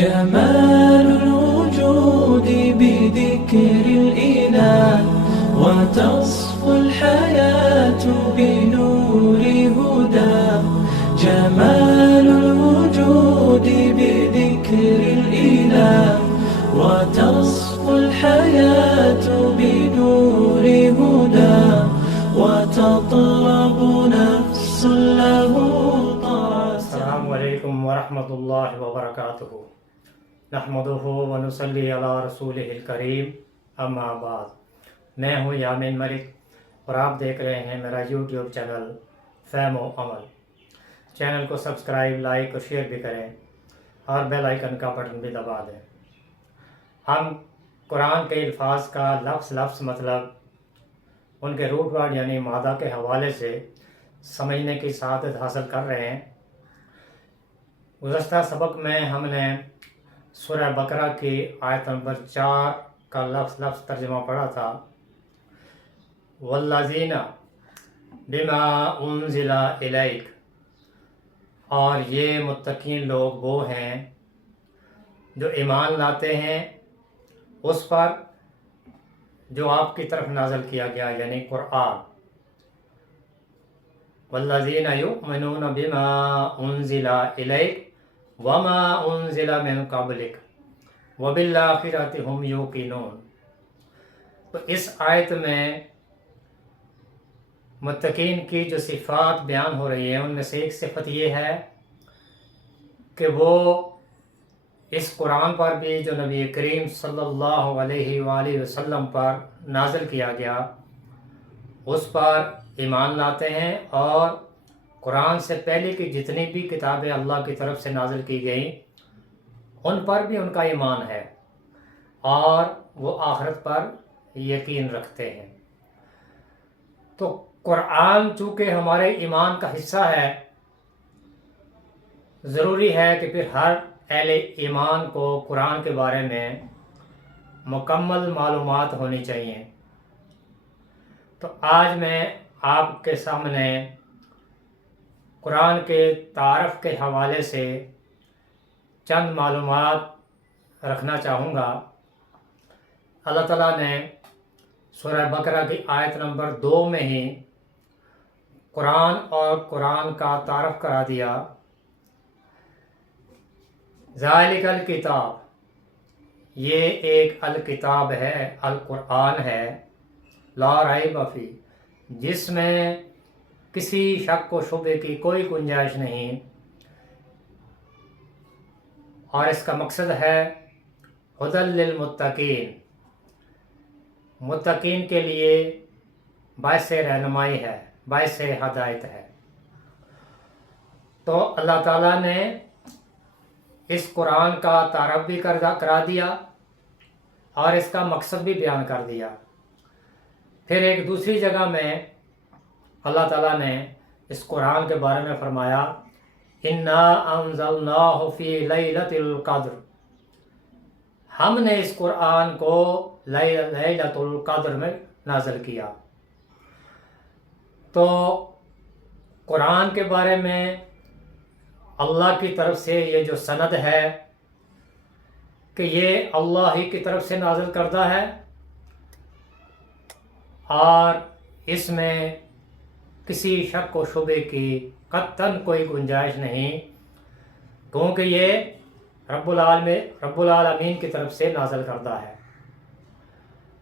جمال الوجود بذكر الإله وتصفو الحياة بنور هداه. جمال الوجود بذكر الإله وتصفو الحياة بنور هداه. وتطلب نفس له طاسا. السلام علیکم ورحمۃ اللہ وبرکاتہ. نحمدہ ونصلی علی رسولہ الکریم. اما بعد. میں ہوں یامین ملک اور آپ دیکھ رہے ہیں میرا یوٹیوب چینل فہم و عمل. چینل کو سبسکرائب، لائک اور شیئر بھی کریں اور بیل آئیکن کا بٹن بھی دبا دیں. ہم قرآن کے الفاظ کا لفظ مطلب ان کے روٹ ورڈ یعنی مادہ کے حوالے سے سمجھنے کی سعادت حاصل کر رہے ہیں. گزشتہ سبق میں ہم نے سورہ بقرہ کی آیت نمبر 4 کا لفظ ترجمہ پڑھا تھا. والذین بما انزل الیک، اور یہ متقین لوگ وہ ہیں جو ایمان لاتے ہیں اس پر جو آپ کی طرف نازل کیا گیا یعنی قرآن. والذین یؤمنون بما انزل الیک وما انزل من قبلک وبالآخرۃ ھم یوقنون. تو اس آیت میں متقین کی جو صفات بیان ہو رہی ہیں ان میں سے ایک صفت یہ ہے کہ وہ اس قرآن پر بھی جو نبی کریم صلی اللہ علیہ وآلہ وسلم پر نازل کیا گیا اس پر ایمان لاتے ہیں، اور قرآن سے پہلے کی جتنی بھی کتابیں اللہ کی طرف سے نازل کی گئیں ان پر بھی ان کا ایمان ہے اور وہ آخرت پر یقین رکھتے ہیں. تو قرآن چونکہ ہمارے ایمان کا حصہ ہے، ضروری ہے کہ پھر ہر اہل ایمان کو قرآن کے بارے میں مکمل معلومات ہونی چاہیے. تو آج میں آپ کے سامنے قرآن کے تعارف کے حوالے سے چند معلومات رکھنا چاہوں گا. اللہ تعالیٰ نے سورہ بقرہ کی آیت نمبر 2 میں ہی قرآن اور قرآن کا تعارف کرا دیا. ذالک الکتاب، یہ ایک الکتاب ہے، القرآن ہے، لا ریب فیہ، جس میں کسی شک و شبے کی کوئی گنجائش نہیں، اور اس کا مقصد ہے ھدی للمتقین، متقین کے لیے باعث رہنمائی ہے، باعث ہدایت ہے. تو اللہ تعالیٰ نے اس قرآن کا تعارف بھی کرا دیا اور اس کا مقصد بھی بیان کر دیا. پھر ایک دوسری جگہ میں اللہ تعالیٰ نے اس قرآن کے بارے میں فرمایا انا انزلناہ فی لیلۃ القدر، ہم نے اس قرآن کو لیلۃ القدر میں نازل کیا. تو قرآن کے بارے میں اللہ کی طرف سے یہ جو سند ہے کہ یہ اللہ ہی کی طرف سے نازل کردہ ہے، اور اس میں کسی شک و شبے کی قطعاً کوئی گنجائش نہیں، کیونکہ یہ رب العالمین کی طرف سے نازل کردہ ہے.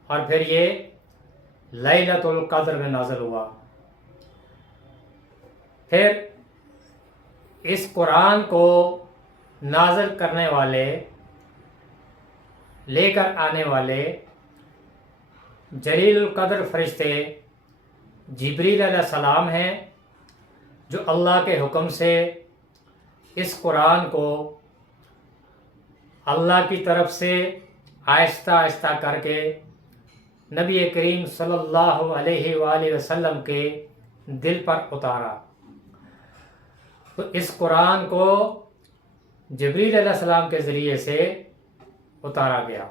اور پھر یہ لیلۃ القدر میں نازل ہوا. پھر اس قرآن کو نازل کرنے والے، لے کر آنے والے جلیل القدر فرشتے جبریل علیہ السلام ہیں، جو اللہ کے حکم سے اس قرآن کو اللہ کی طرف سے آہستہ آہستہ کر کے نبی کریم صلی اللہ علیہ وآلہ وسلم کے دل پر اتارا. تو اس قرآن کو جبریل علیہ السلام کے ذریعے سے اتارا گیا.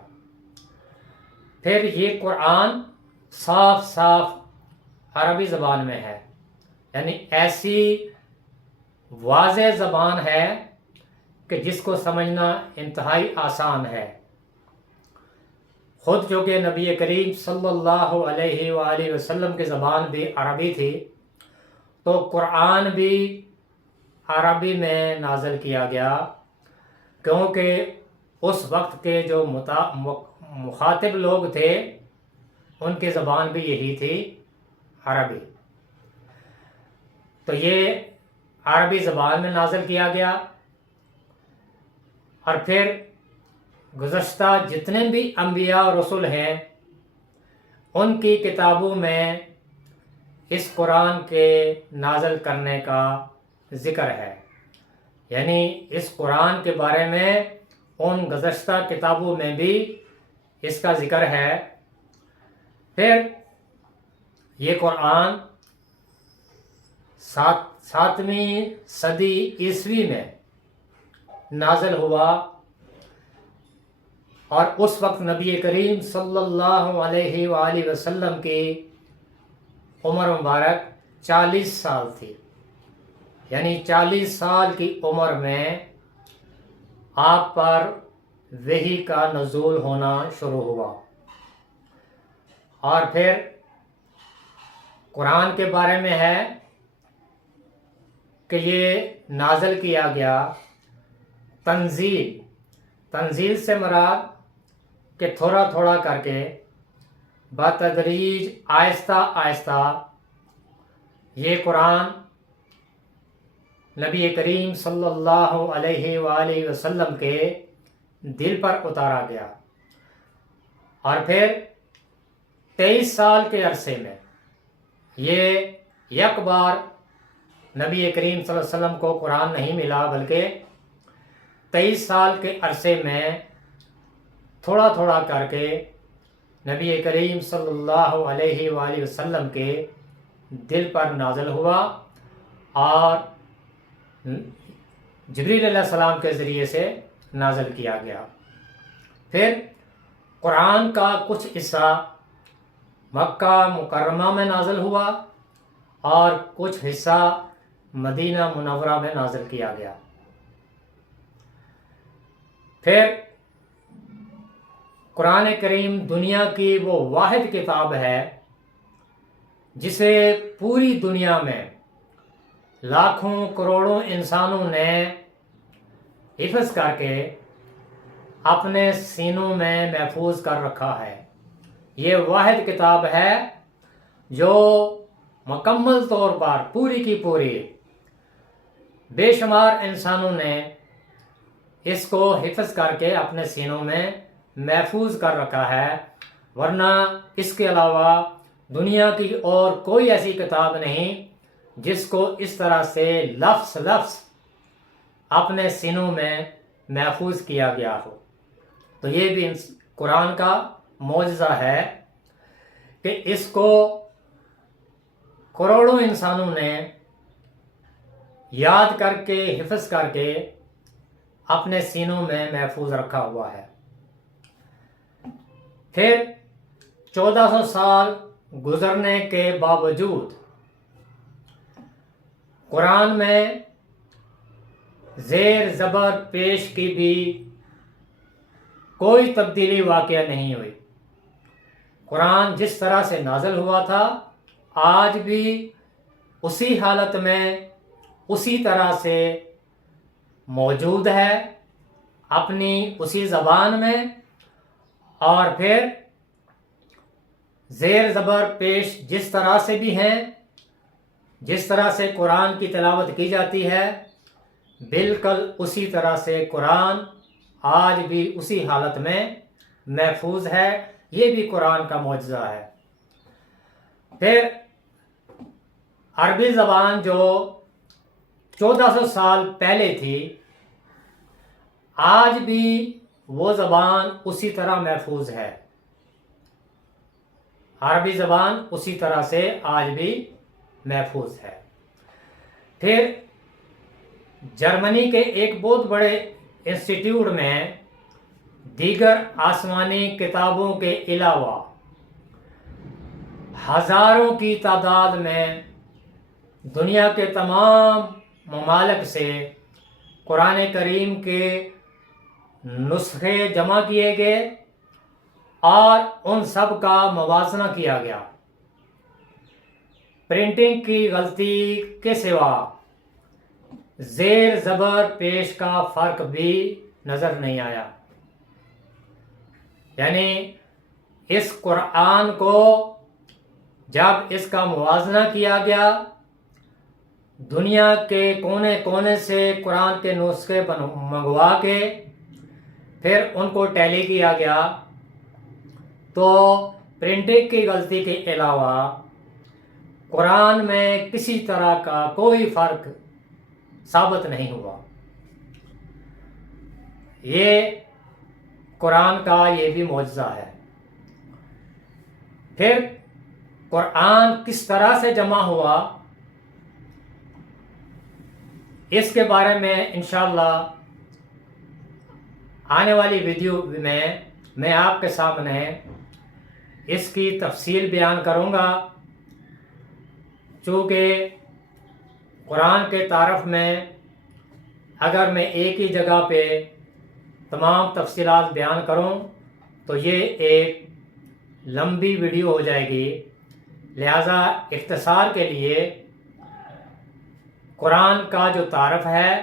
پھر یہ قرآن صاف عربی زبان میں ہے، یعنی ایسی واضح زبان ہے کہ جس کو سمجھنا انتہائی آسان ہے۔ خود چونکہ نبی کریم صلی اللہ علیہ وآلہ وسلم کی زبان بھی عربی تھی، تو قرآن بھی عربی میں نازل کیا گیا، کیونکہ اس وقت کے جو مخاطب لوگ تھے ان کی زبان بھی یہی تھی، عربی۔ تو یہ عربی زبان میں نازل کیا گیا، اور پھر گزشتہ جتنے بھی انبیاء اور رسول ہیں ان کی کتابوں میں اس قرآن کے نازل کرنے کا ذکر ہے، یعنی اس قرآن کے بارے میں ان گزشتہ کتابوں میں بھی اس کا ذکر ہے۔ پھر یہ قرآن 7ویں صدی عیسوی میں نازل ہوا، اور اس وقت نبی کریم صلی اللہ علیہ وآلہ وسلم کی عمر مبارک 40 سال تھی، یعنی 40 سال کی عمر میں آپ پر وحی کا نزول ہونا شروع ہوا۔ اور پھر قرآن کے بارے میں ہے کہ یہ نازل کیا گیا تنزیل سے مراد کہ تھوڑا تھوڑا کر کے بتدریج آہستہ آہستہ یہ قرآن نبی کریم صلی اللہ علیہ وآلہ وسلم کے دل پر اتارا گیا، اور پھر 23 سال کے عرصے میں یہ یک بار نبی کریم صلی اللہ علیہ وسلم کو قرآن نہیں ملا، بلکہ 23 سال کے عرصے میں تھوڑا تھوڑا کر کے نبی کریم صلی اللہ علیہ وآلہ وسلم کے دل پر نازل ہوا، اور جبریل علیہ السلام کے ذریعے سے نازل کیا گیا۔ پھر قرآن کا کچھ حصہ مکہ مکرمہ میں نازل ہوا، اور کچھ حصہ مدینہ منورہ میں نازل کیا گیا۔ پھر قرآن کریم دنیا کی وہ واحد کتاب ہے جسے پوری دنیا میں لاکھوں کروڑوں انسانوں نے حفظ کر کے اپنے سینوں میں محفوظ کر رکھا ہے۔ یہ واحد کتاب ہے جو مکمل طور پر پوری کی پوری بے شمار انسانوں نے اس کو حفظ کر کے اپنے سینوں میں محفوظ کر رکھا ہے، ورنہ اس کے علاوہ دنیا کی اور کوئی ایسی کتاب نہیں جس کو اس طرح سے لفظ لفظ اپنے سینوں میں محفوظ کیا گیا ہو۔ تو یہ بھی قرآن کا معجزہ ہے کہ اس کو کروڑوں انسانوں نے یاد کر کے حفظ کر کے اپنے سینوں میں محفوظ رکھا ہوا ہے۔ پھر 1400 سال گزرنے کے باوجود قرآن میں زیر زبر پیش کی بھی کوئی تبدیلی واقع نہیں ہوئی۔ قرآن جس طرح سے نازل ہوا تھا آج بھی اسی حالت میں اسی طرح سے موجود ہے، اپنی اسی زبان میں، اور پھر زیر زبر پیش جس طرح سے بھی ہیں، جس طرح سے قرآن کی تلاوت کی جاتی ہے، بالکل اسی طرح سے قرآن آج بھی اسی حالت میں محفوظ ہے۔ یہ بھی قرآن کا معجزہ ہے۔ پھر عربی زبان جو 1400 سال پہلے تھی، آج بھی وہ زبان اسی طرح محفوظ ہے۔ عربی زبان اسی طرح سے آج بھی محفوظ ہے۔ پھر جرمنی کے ایک بہت بڑے انسٹیٹیوٹ میں دیگر آسمانی کتابوں کے علاوہ ہزاروں کی تعداد میں دنیا کے تمام ممالک سے قرآن کریم کے نسخے جمع کیے گئے اور ان سب کا موازنہ کیا گیا۔ پرنٹنگ کی غلطی کے سوا زیر زبر پیش کا فرق بھی نظر نہیں آیا، یعنی اس قرآن کو جب اس کا موازنہ کیا گیا، دنیا کے کونے کونے سے قرآن کے نسخے منگوا کے پھر ان کو ٹیلی کیا گیا، تو پرنٹنگ کی غلطی کے علاوہ قرآن میں کسی طرح کا کوئی فرق ثابت نہیں ہوا۔ یہ قرآن کا یہ بھی معجزہ ہے۔ پھر قرآن کس طرح سے جمع ہوا، اس کے بارے میں انشاءاللہ آنے والی ویڈیو میں آپ کے سامنے اس کی تفصیل بیان کروں گا، چونکہ قرآن کے تعارف میں اگر میں ایک ہی جگہ پہ تمام تفصیلات بیان کروں تو یہ ایک لمبی ویڈیو ہو جائے گی، لہذا اختصار کے لیے قرآن کا جو تعارف ہے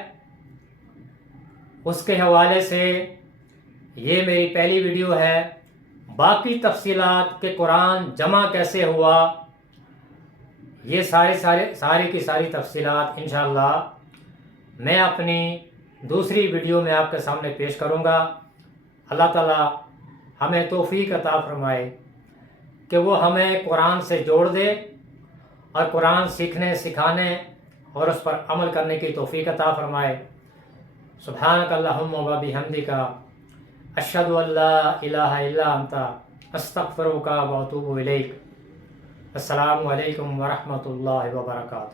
اس کے حوالے سے یہ میری پہلی ویڈیو ہے۔ باقی تفصیلات کہ قرآن جمع کیسے ہوا، یہ ساری کی ساری تفصیلات انشاءاللہ میں اپنی دوسری ویڈیو میں آپ کے سامنے پیش کروں گا۔ اللہ تعالیٰ ہمیں توفیق عطا فرمائے کہ وہ ہمیں قرآن سے جوڑ دے اور قرآن سیکھنے، سکھانے اور اس پر عمل کرنے کی توفیق عطا فرمائے۔ سبحانک اللہم و بحمدک، اشہد ان لا الہ الا انت، استغفرک و اتوب الیک۔ السلام علیکم ورحمۃ اللہ وبرکاتہ۔